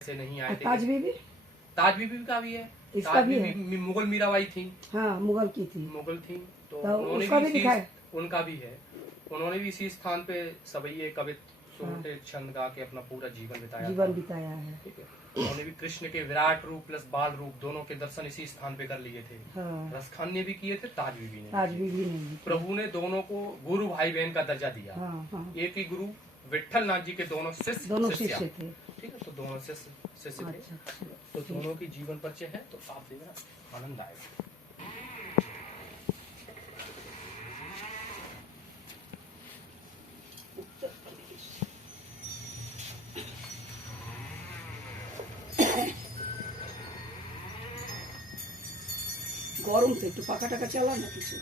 से नहीं आए थे। ताज बीबी का भी है। इसका भी है। मुगल मीराबाई थी। हाँ, मुगल की थी। मुगल थी तो उन्होंने उनका भी दिखाया। उनका भी है। उन्होंने भी इसी स्थान पे सवैये कवित छोटे हाँ। छंद गा के अपना पूरा जीवन बिताया है। ठीक है। उन्होंने भी कृष्ण के विराट रूप प्लस बाल रूप दोनों के दर्शन इसी स्थान पे कर लिए थे। हाँ। रसखान ने भी किए थे, ताज बीबी ने। प्रभु ने दोनों को गुरु भाई बहन का दर्जा दिया। हाँ। एक ही गुरु विट्ठल नाथ जी के दोनों शिष्य थे। ठीक है, तो दोनों शिष्य थे। अच्छा। तो दोनों की जीवन परिचय है, तो आप देखना आनंद आएगा। गरम से একটু পাখা টাকা চালা না কিছু।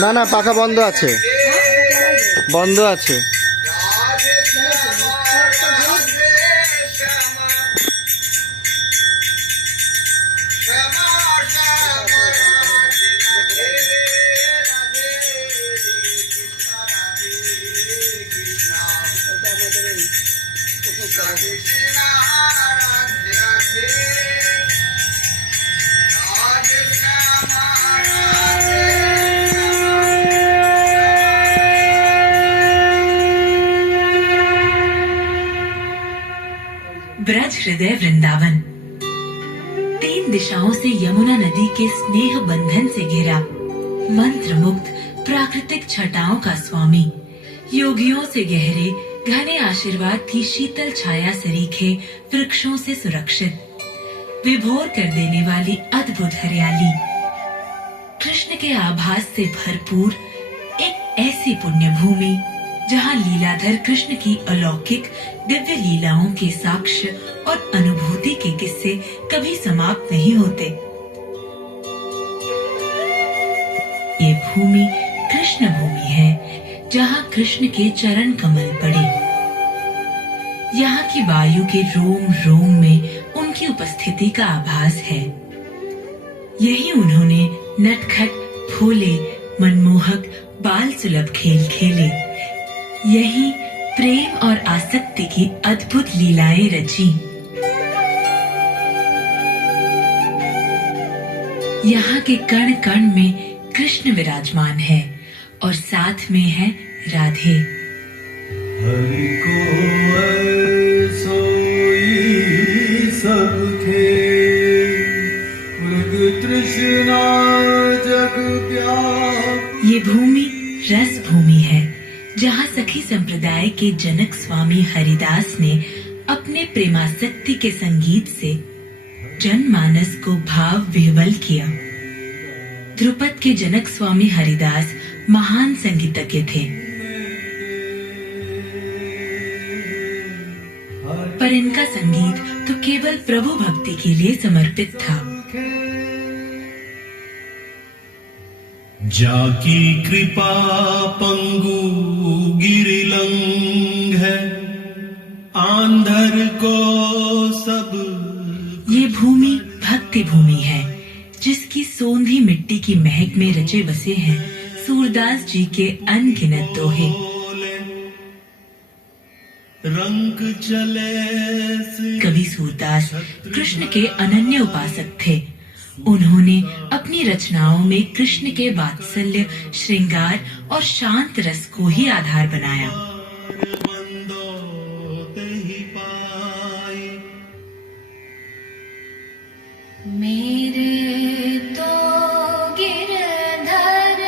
না না পাখা বন্ধ আছে, বন্ধ আছে। ब्रज हृदय वृंदावन 3 दिशाओं से यमुना नदी के स्नेह बंधन से घिरा, मंत्र मुग्ध प्राकृतिक छटाओं का स्वामी, योगियों से गहरे घने आशीर्वाद की शीतल छाया सरीखे वृक्षों से सुरक्षित, विभोर कर देने वाली अद्भुत हरियाली, कृष्ण के आभास से भरपूर एक ऐसी पुण्य भूमि जहाँ लीलाधर कृष्ण की अलौकिक दिव्य लीलाओं के साक्ष्य और अनुभूति के किस्से कभी समाप्त नहीं होते। ये भूमि कृष्ण भूमि है, जहाँ कृष्ण के चरण कमल पड़े। यहाँ की वायु के रोम रोम में उनकी उपस्थिति का आभास है। यही उन्होंने नटखट भोले मनमोहक बाल सुलभ खेल खेले। यही प्रेम और आसक्ति की अद्भुत लीलाएं रची। यहाँ के कण कण में कृष्ण विराजमान है और साथ में है राधे। हरि को सोई सब थे, मृग तृष्णा जग व्यापी। ये भूमि रस भूमि है, जहाँ सखी संप्रदाय के जनक स्वामी हरिदास ने अपने प्रेमासक्ति के संगीत से जनमानस को भाव विह्वल किया। ध्रुपद के जनक स्वामी हरिदास महान संगीतज्ञ थे, पर इनका संगीत तो केवल प्रभु भक्ति के लिए समर्पित था। जाकी कृपा पंगु गिरिलंग है, आंधर को सब। ये भूमि भक्ति भूमि है, जिसकी सोंधी मिट्टी की महक में रचे बसे हैं सूरदास जी के अनगिनत दोहे। रंग चले कवि सूरदास कृष्ण के अनन्य उपासक थे। उन्होंने अपनी रचनाओं में कृष्ण के वात्सल्य, श्रृंगार और शांत रस को ही आधार बनाया। मेरे तो गिरधर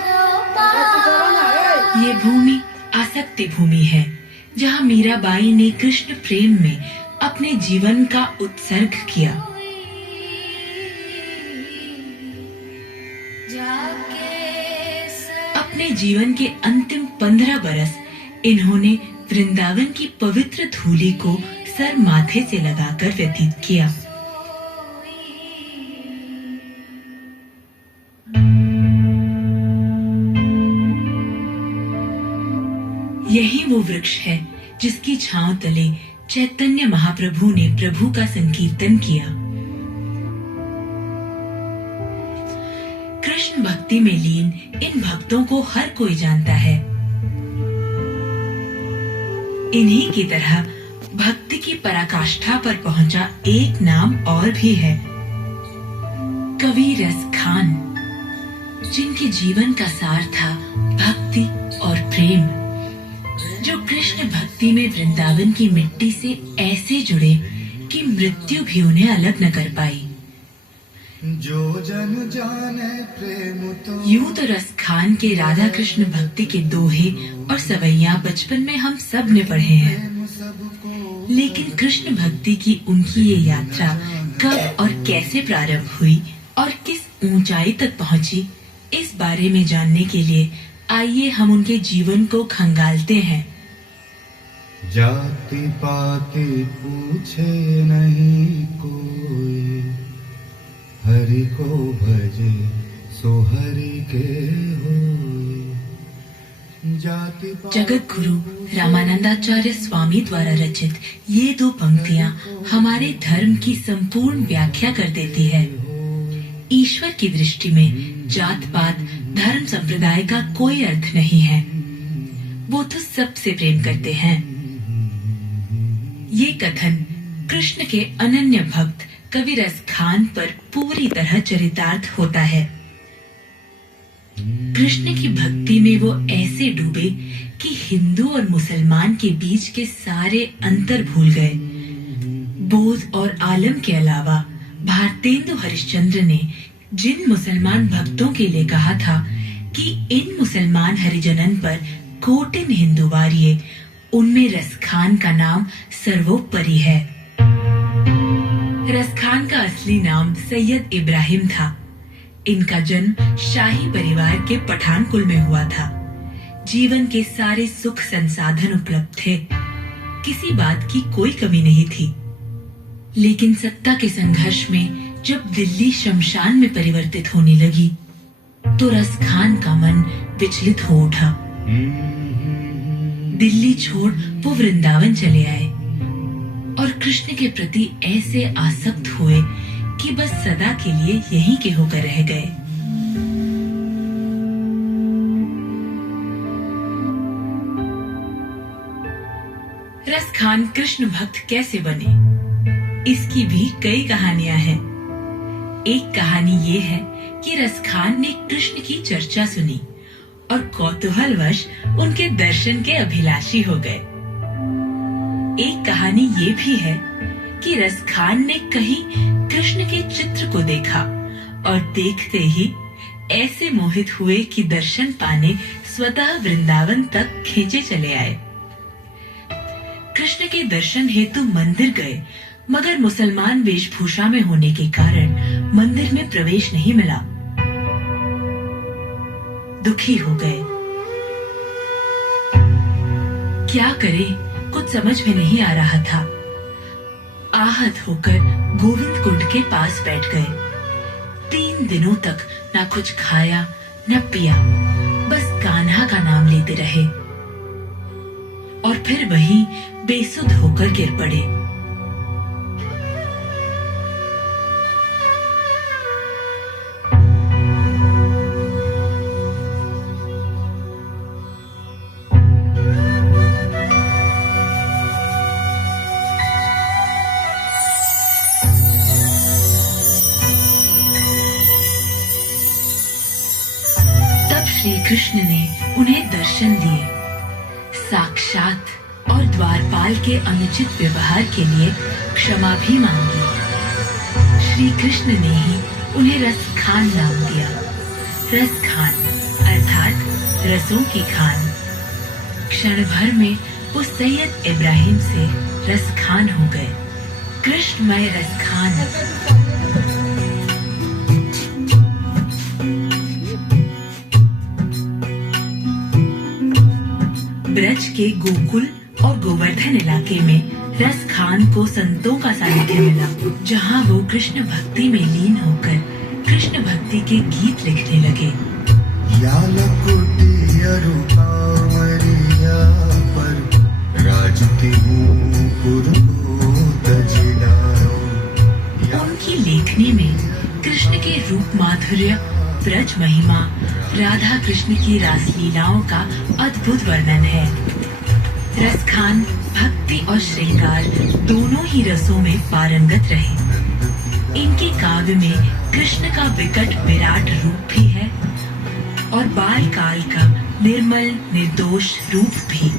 गोपाल। ये भूमि आसक्ति भूमि है, जहाँ मीराबाई ने कृष्ण प्रेम में अपने जीवन का उत्सर्ग किया। अपने जीवन के अंतिम 15 बरस इन्होंने वृंदावन की पवित्र धूलि को सर माथे से लगाकर व्यतीत किया। यही वो वृक्ष है जिसकी छांव तले चैतन्य महाप्रभु ने प्रभु का संकीर्तन किया। कृष्ण भक्ति में लीन इन भक्तों को हर कोई जानता है। इन्हीं की तरह भक्ति की पराकाष्ठा पर पहुंचा एक नाम और भी है, कवि रस खान, जिनके जीवन का सार था भक्ति और प्रेम, जो कृष्ण भक्ति में वृंदावन की मिट्टी से ऐसे जुड़े कि मृत्यु भी उन्हें अलग न कर पाई। जो जन जाने प्रेम तो यूं तो रस खान के राधा कृष्ण भक्ति के दोहे और सवैया बचपन में हम सब ने पढ़े हैं, लेकिन कृष्ण भक्ति की उनकी ये यात्रा कब और कैसे प्रारंभ हुई और किस ऊंचाई तक पहुंची, इस बारे में जानने के लिए आइए हम उनके जीवन को खंगालते हैं। जाति पाति पूछे नहीं कोई, हरि को भजे सो हरि के होय। जाति जगत गुरु रामानंदाचार्य स्वामी द्वारा रचित ये दो पंक्तियां हमारे धर्म की संपूर्ण व्याख्या कर देती है। ईश्वर की दृष्टि में जात पात धर्म संप्रदाय का कोई अर्थ नहीं है, वो तो सबसे प्रेम करते हैं। ये कथन कृष्ण के अनन्य भक्त कवि रस खान पर पूरी तरह चरितार्थ होता है। कृष्ण की भक्ति में वो ऐसे डूबे कि हिंदू और मुसलमान के बीच के सारे अंतर भूल गए। बोध और आलम के अलावा भारतेंदु हरिश्चंद्र ने जिन मुसलमान भक्तों के लिए कहा था कि इन मुसलमान हरिजनन पर कोटिन हिंदू वारिये, उनमें रस खान का नाम सर्वोपरि है। रस खान का असली नाम सैयद इब्राहिम था। इनका जन्म शाही परिवार के पठान कुल में हुआ था। जीवन के सारे सुख संसाधन उपलब्ध थे, किसी बात की कोई कमी नहीं थी। लेकिन सत्ता के संघर्ष में जब दिल्ली शमशान में परिवर्तित होने लगी तो रस खान का मन विचलित हो उठा। दिल्ली छोड़ वो वृंदावन चले आए और कृष्ण के प्रति ऐसे आसक्त हुए कि बस सदा के लिए यहीं के होकर रह गए। रस खान कृष्ण भक्त कैसे बने, इसकी भी कई कहानियां हैं। एक कहानी ये है कि रस खान ने कृष्ण की चर्चा सुनी और कौतूहलवश उनके दर्शन के अभिलाषी हो गए। एक कहानी ये भी है कि रस खान ने कहीं कृष्ण के चित्र को देखा और देखते ही ऐसे मोहित हुए कि दर्शन पाने स्वतः वृंदावन तक खींचे चले आए। कृष्ण के दर्शन हेतु मंदिर गए, मगर मुसलमान वेशभूषा में होने के कारण मंदिर में प्रवेश नहीं मिला। दुखी हो गए। क्या करे, कुछ समझ में नहीं आ रहा था। आहत होकर गोविंद कुंड के पास बैठ गए। 3 दिनों तक न कुछ खाया न पिया, बस कान्हा का नाम लेते रहे और फिर वहीं बेसुध होकर गिर पड़े। श्री कृष्ण ने उन्हें दर्शन दिए। साक्षात और द्वारपाल के अनुचित व्यवहार के लिए क्षमा भी मांगी। श्री कृष्ण ने ही उन्हें रस खान नाम दिया। रस खान अर्थात रसों की खान। क्षण भर में वो सैयद इब्राहिम से रसखान हो गए। कृष्णमय रसखान। ब्रज के गोकुल और गोवर्धन इलाके में रसखान को संतों का सानिध्य मिला, जहाँ वो कृष्ण भक्ति में लीन होकर कृष्ण भक्ति के गीत लिखने लगे। उनकी लेखनी में कृष्ण के रूप माधुर्य, ब्रज महिमा, राधा कृष्ण की रासलीलाओं का अद्भुत वर्णन है। रसखान भक्ति और श्रृंगार दोनों ही रसों में पारंगत रहे। इनके काव्य में कृष्ण का विकट विराट रूप भी है और बाल काल का निर्मल निर्दोष रूप भी।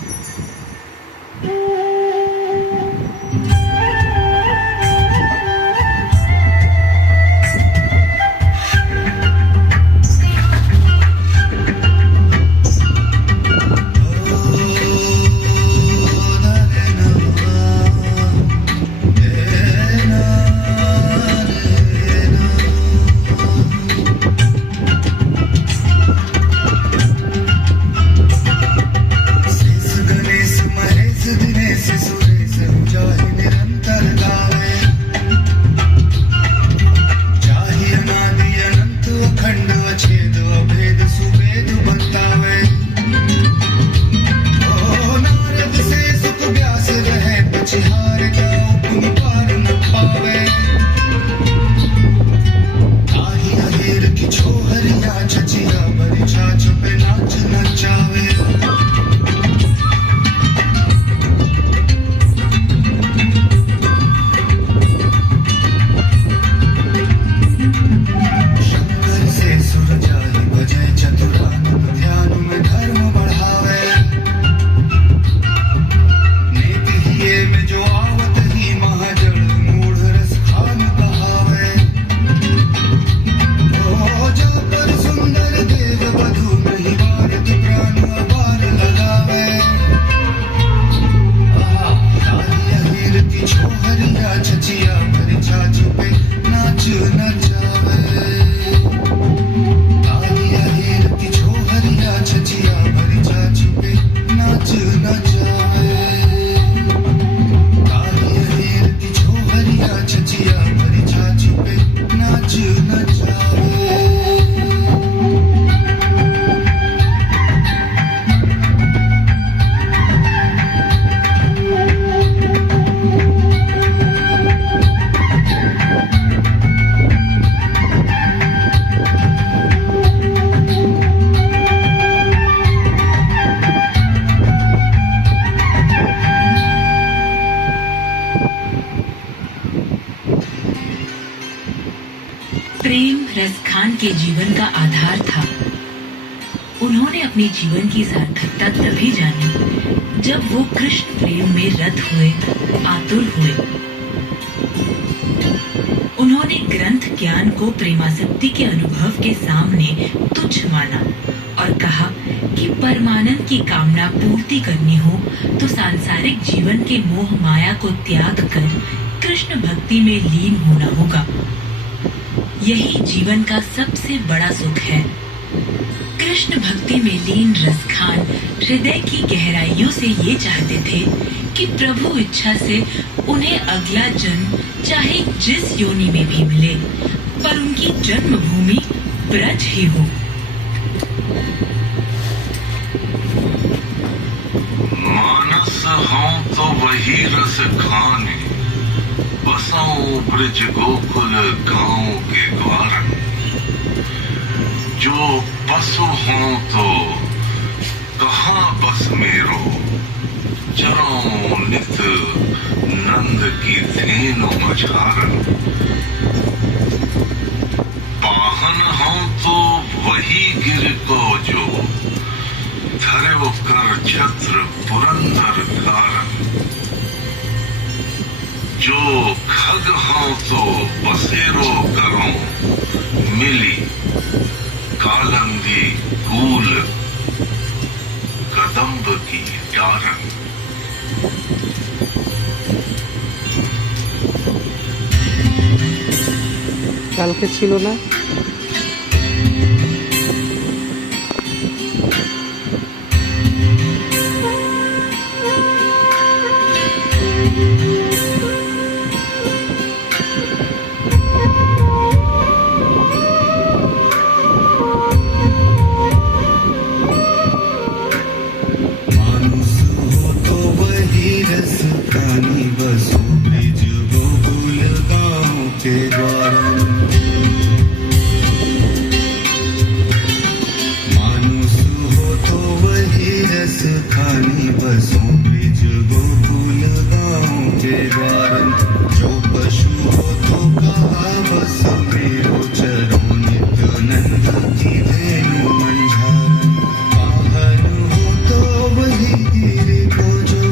प्रेम रसखान के जीवन का आधार था। उन्होंने अपने जीवन की सार्थकता तभी जानी जब वो कृष्ण प्रेम में रत हुए, आतुर हुए। उन्होंने ग्रंथ ज्ञान को प्रेमासक्ति के अनुभव के सामने तुच्छ माना और कहा कि परमानंद की कामना पूर्ति करनी हो तो सांसारिक जीवन के मोह माया को त्याग कर कृष्ण भक्ति में लीन होना होगा। यही जीवन का सबसे बड़ा सुख है। कृष्ण भक्ति में लीन रसखान हृदय की गहराइयों से ये चाहते थे कि प्रभु इच्छा से उन्हें अगला जन्म चाहे जिस योनि में भी मिले, पर उनकी जन्मभूमि ब्रज ही हो। मानस हों तो वही रस खाने, बसाऊं ब्रज गोकुल गांव के द्वार। जो पशु हों तो कहाँ बस मेरो, चरो नित नंद की धेनु मझारन। पाहन हों तो वही गिर को जो, धरे वो कर छत्र पुरंदर धारन। जो खग हों तो बसेरो करो, मिली कालंदी कूल कदम्ब की डारन। কালকে ছিল না? मानुष हो तो वही रस खानी बसो ब्रिज गोकुल गाँव के द्वार। मानुष हो तो वही रस खानी बसो ब्रिज गोकुल गाँव के द्वार। जो पशु हो तो कहा बस मेरो चरो नित नंद की धेनु मंझार। वाहन हो तो वही गिर को जो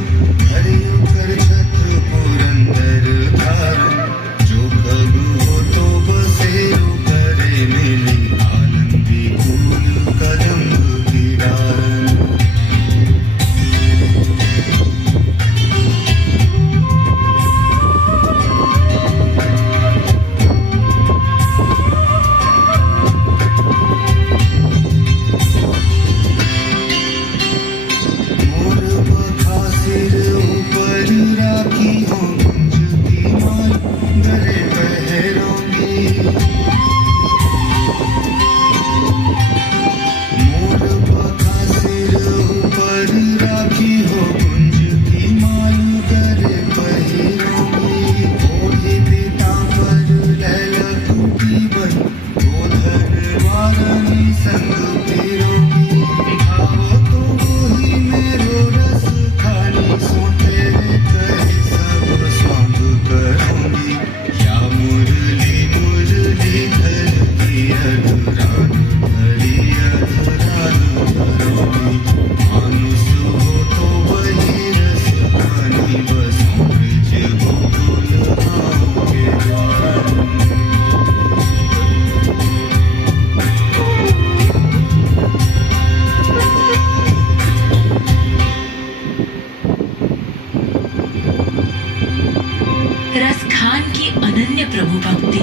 हरियो कर छत पुरंदर धारण। जो खग हो तो बसेरो करे मिली आनंदी कूल कदम्ब की डारण। मोर बखा सिर ऊपर राखी हो गुंज की माल गरे बहरोंगी। मोर बखा सिर ऊपर राखी हो गुंज की माल गरे बहरोंगी। ओढ़ी पीतांबर लैला कुटी बन गोधन वारनी संग फिरोगी। खाओ तो वही मेरो रस खानी सो तेरे कहे सब स्वांग करूंगी। या मुरली मुरली धर की अधुरान धरी अधुरान धरूंगी। मानुष हो तो वही रस खानी बसो ब्रिज गोकुल गाँव के द्वार। रसखान की अनन्य प्रभु भक्ति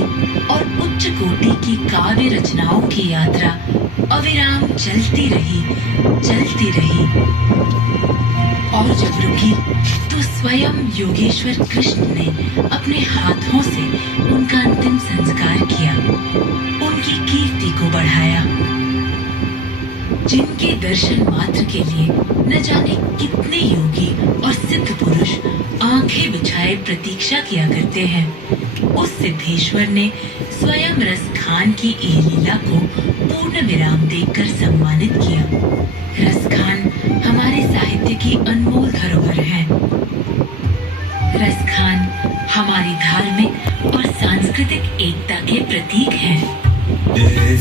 और उच्च कोटि की काव्य रचनाओं की यात्रा अविराम चलती रही और जब रुकी तो स्वयं योगेश्वर कृष्ण ने अपने हाथों से उनका अंतिम संस्कार किया, उनकी कीर्ति को बढ़ाया। जिनके दर्शन मात्र के लिए न जाने कितने योगी और सिद्ध पुरुष आंखें बिछाए प्रतीक्षा किया करते हैं, उस सिद्धेश्वर ने स्वयं रसखान की ये लीला को पूर्ण विराम देकर सम्मानित किया। रसखान हमारे साहित्य की अनमोल धरोहर है। रसखान हमारी धार्मिक और सांस्कृतिक एकता के प्रतीक हैं। जय